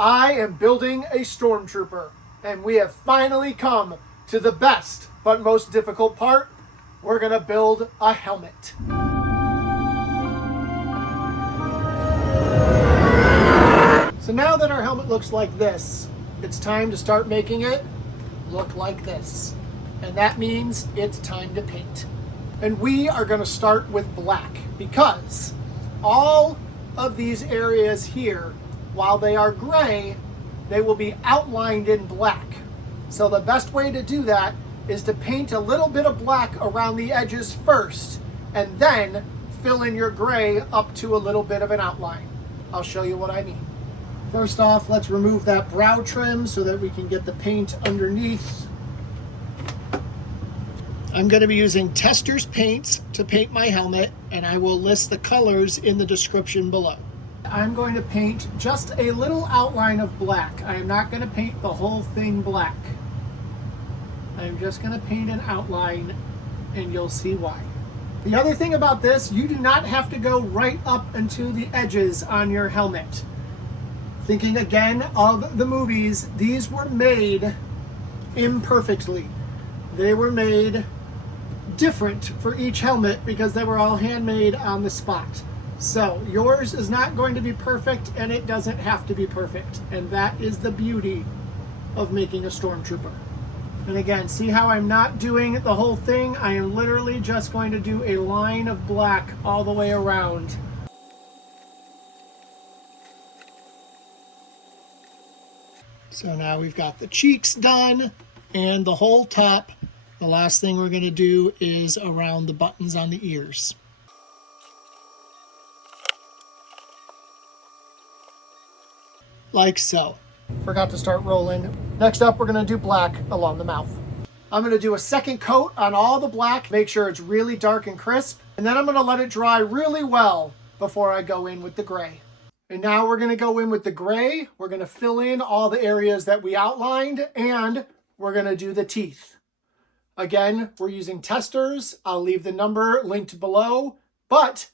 I am building a Stormtrooper, and we have finally come to the best but most difficult part. We're gonna build a helmet. So now that our helmet looks like this, it's time to start making it look like this. And that means it's time to paint. And we are gonna start with black because all of these areas here, while they are gray, they will be outlined in black. So the best way to do that is to paint a little bit of black around the edges first, and then fill in your gray up to a little bit of an outline. I'll show you what I mean. First off, let's remove that brow trim so that we can get the paint underneath. I'm going to be using Testors paints to paint my helmet, and I will list the colors in the description below. I'm going to paint just a little outline of black. I am not going to paint the whole thing black. I'm just going to paint an outline, and you'll see why. The other thing about this, you do not have to go right up into the edges on your helmet. Thinking again of the movies, these were made imperfectly. They were made different for each helmet because they were all handmade on the spot. So yours is not going to be perfect, and it doesn't have to be perfect. And that is the beauty of making a Stormtrooper. And again, see how I'm not doing the whole thing? I am literally just going to do a line of black all the way around. So now we've got the cheeks done and the whole top. The last thing we're going to do is around the buttons on the ears. Like so. Forgot to start rolling. Next up, we're going to do black along the mouth. I'm going to do a second coat on all the black, make sure it's really dark and crisp, and then I'm going to let it dry really well before I go in with the gray. And now we're going to go in with the gray. We're going to fill in all the areas that we outlined, and we're going to do the teeth. Again, we're using Testors. I'll leave the number linked below, but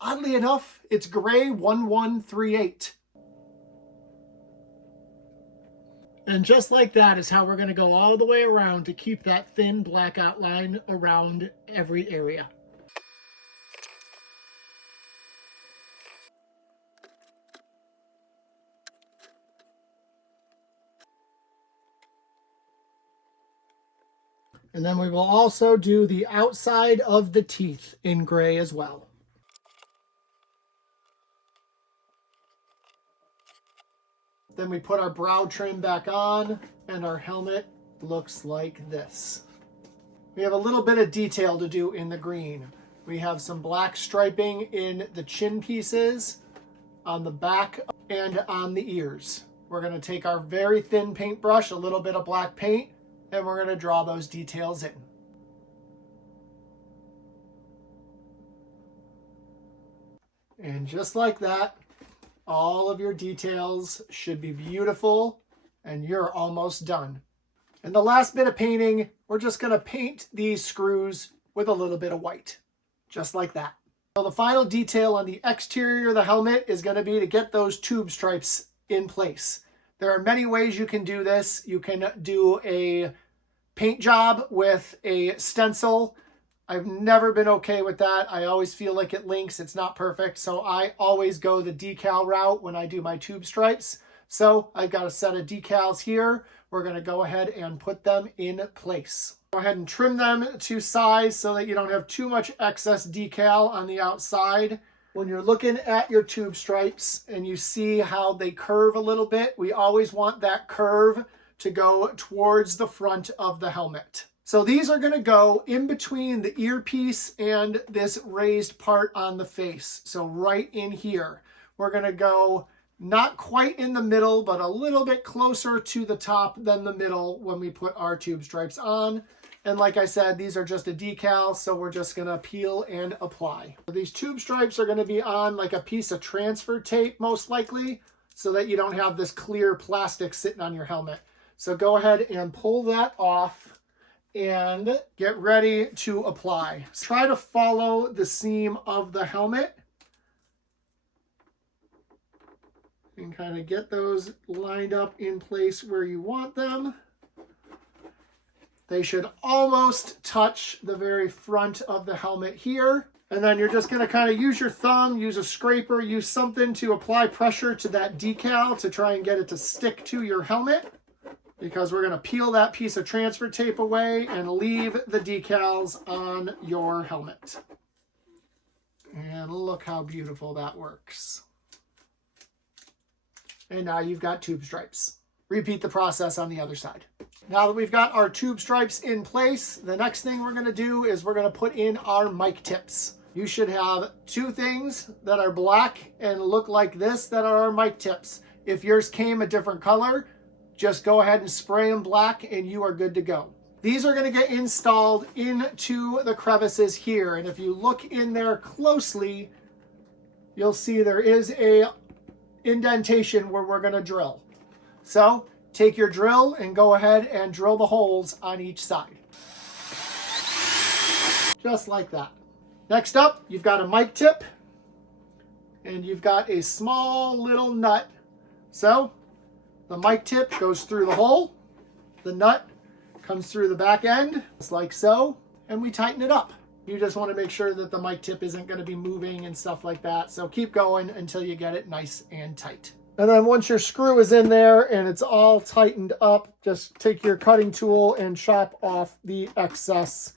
oddly enough, it's gray 1138. And just like that is how we're going to go all the way around to keep that thin black outline around every area. And then we will also do the outside of the teeth in gray as well. Then we put our brow trim back on, and our helmet looks like this. We have a little bit of detail to do in the green. We have some black striping in the chin pieces, on the back, and on the ears. We're going to take our very thin paintbrush, a little bit of black paint, and we're going to draw those details in. And just like that, all of your details should be beautiful, and you're almost done. And the last bit of painting, we're just going to paint these screws with a little bit of white, just like that. So the final detail on the exterior of the helmet is going to be to get those tube stripes in place. There are many ways you can do this. You can do a paint job with a stencil. I've never been okay with that. I always feel like it links. It's not perfect. So I always go the decal route when I do my tube stripes. So I've got a set of decals here. We're going to go ahead and put them in place. Go ahead and trim them to size so that you don't have too much excess decal on the outside. When you're looking at your tube stripes and you see how they curve a little bit, we always want that curve to go towards the front of the helmet. So these are going to go in between the earpiece and this raised part on the face. So right in here, we're going to go not quite in the middle, but a little bit closer to the top than the middle when we put our tube stripes on. And like I said, these are just a decal, so we're just going to peel and apply. These tube stripes are going to be on like a piece of transfer tape, most likely, so that you don't have this clear plastic sitting on your helmet. So go ahead and pull that off and get ready to apply. Try to follow the seam of the helmet and kind of get those lined up in place where you want them. They should almost touch the very front of the helmet here. And then you're just going to kind of use your thumb, use a scraper, use something to apply pressure to that decal to try and get it to stick to your helmet. Because we're going to peel that piece of transfer tape away and leave the decals on your helmet. And look how beautiful that works. And now you've got tube stripes. Repeat the process on the other side. Now that we've got our tube stripes in place, the next thing we're going to do is we're going to put in our mic tips. You should have two things that are black and look like this that are our mic tips. If yours came a different color, just go ahead and spray them black and you are good to go. These are going to get installed into the crevices here. And if you look in there closely, you'll see there is a indentation where we're going to drill. So take your drill and go ahead and drill the holes on each side. Just like that. Next up, you've got a mic tip and you've got a small little nut. So the mic tip goes through the hole. The nut comes through the back end, just like so, and we tighten it up. You just want to make sure that the mic tip isn't going to be moving and stuff like that. So keep going until you get it nice and tight. And then once your screw is in there and it's all tightened up, just take your cutting tool and chop off the excess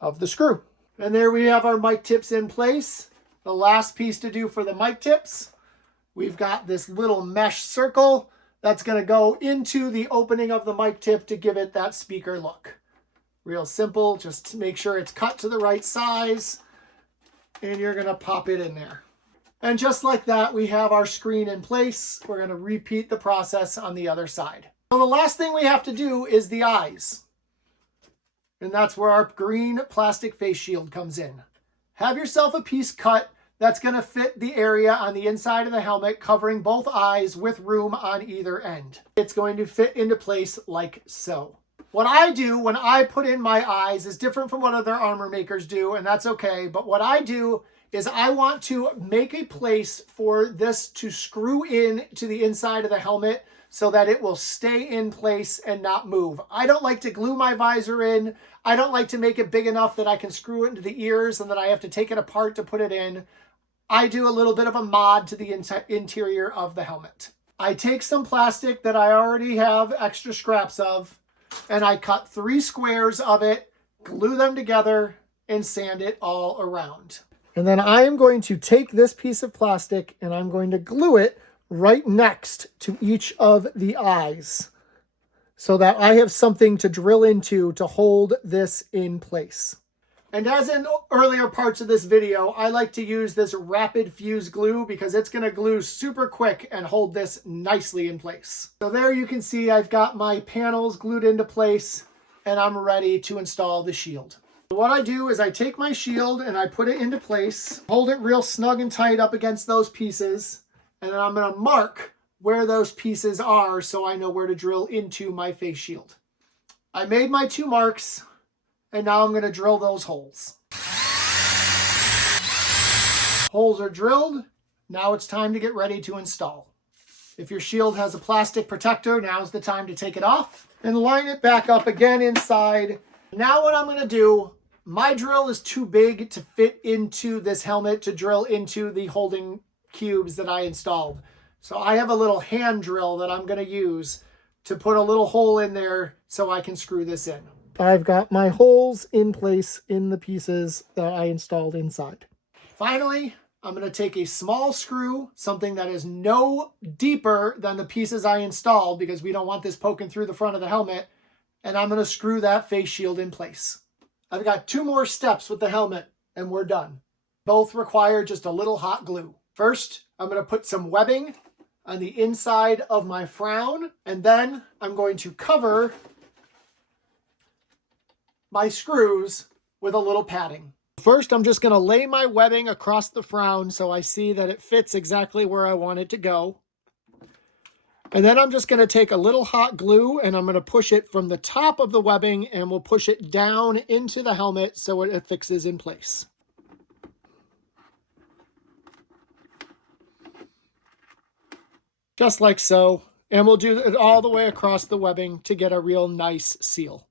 of the screw. And there we have our mic tips in place. The last piece to do for the mic tips, we've got this little mesh circle that's going to go into the opening of the mic tip to give it that speaker look. Real simple, just make sure it's cut to the right size and you're going to pop it in there. And just like that, we have our screen in place. We're going to repeat the process on the other side. So the last thing we have to do is the eyes. And that's where our green plastic face shield comes in. Have yourself a piece cut that's going to fit the area on the inside of the helmet, covering both eyes with room on either end. It's going to fit into place like so. What I do when I put in my eyes is different from what other armor makers do, and that's okay. But what I do is I want to make a place for this to screw in to the inside of the helmet so that it will stay in place and not move. I don't like to glue my visor in. I don't like to make it big enough that I can screw it into the ears and that I have to take it apart to put it in. I do a little bit of a mod to the interior of the helmet. I take some plastic that I already have extra scraps of, and I cut 3 squares of it, glue them together, and sand it all around. And then I am going to take this piece of plastic and I'm going to glue it right next to each of the eyes so that I have something to drill into to hold this in place. And as in earlier parts of this video, I like to use this rapid fuse glue because it's going to glue super quick and hold this nicely in place. So there you can see I've got my panels glued into place and I'm ready to install the shield. What I do is I take my shield and I put it into place, hold it real snug and tight up against those pieces, and then I'm going to mark where those pieces are so I know where to drill into my face shield. I made my 2 marks, and now I'm going to drill those holes. Holes are drilled. Now it's time to get ready to install. If your shield has a plastic protector, now's the time to take it off and line it back up again inside. Now what I'm going to do, my drill is too big to fit into this helmet to drill into the holding cubes that I installed. So I have a little hand drill that I'm going to use to put a little hole in there so I can screw this in. I've got my holes in place in the pieces that I installed inside. Finally, I'm going to take a small screw, something that is no deeper than the pieces I installed because we don't want this poking through the front of the helmet, and I'm going to screw that face shield in place. I've got 2 more steps with the helmet and we're done. Both require just a little hot glue. First, I'm going to put some webbing on the inside of my frown, and then I'm going to cover my screws with a little padding. First, I'm just going to lay my webbing across the frown so I see that it fits exactly where I want it to go. And then I'm just going to take a little hot glue and I'm going to push it from the top of the webbing and we'll push it down into the helmet so it fixes in place. just like so. And we'll do it all the way across the webbing to get a real nice seal.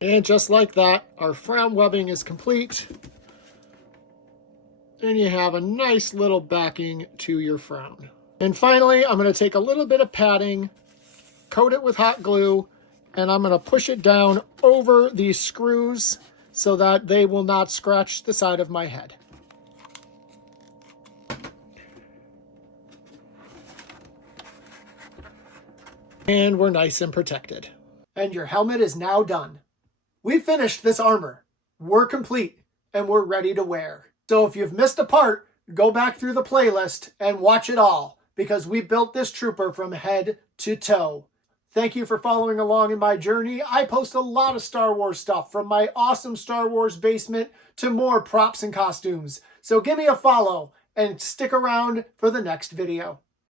And just like that, our frown webbing is complete. And you have a nice little backing to your frown. And finally, I'm going to take a little bit of padding, coat it with hot glue, and I'm going to push it down over these screws so that they will not scratch the side of my head. And we're nice and protected. And your helmet is now done. We finished this armor. We're complete and we're ready to wear. So if you've missed a part, go back through the playlist and watch it all, because we built this trooper from head to toe. Thank you for following along in my journey. I post a lot of Star Wars stuff, from my awesome Star Wars basement to more props and costumes. So give me a follow and stick around for the next video.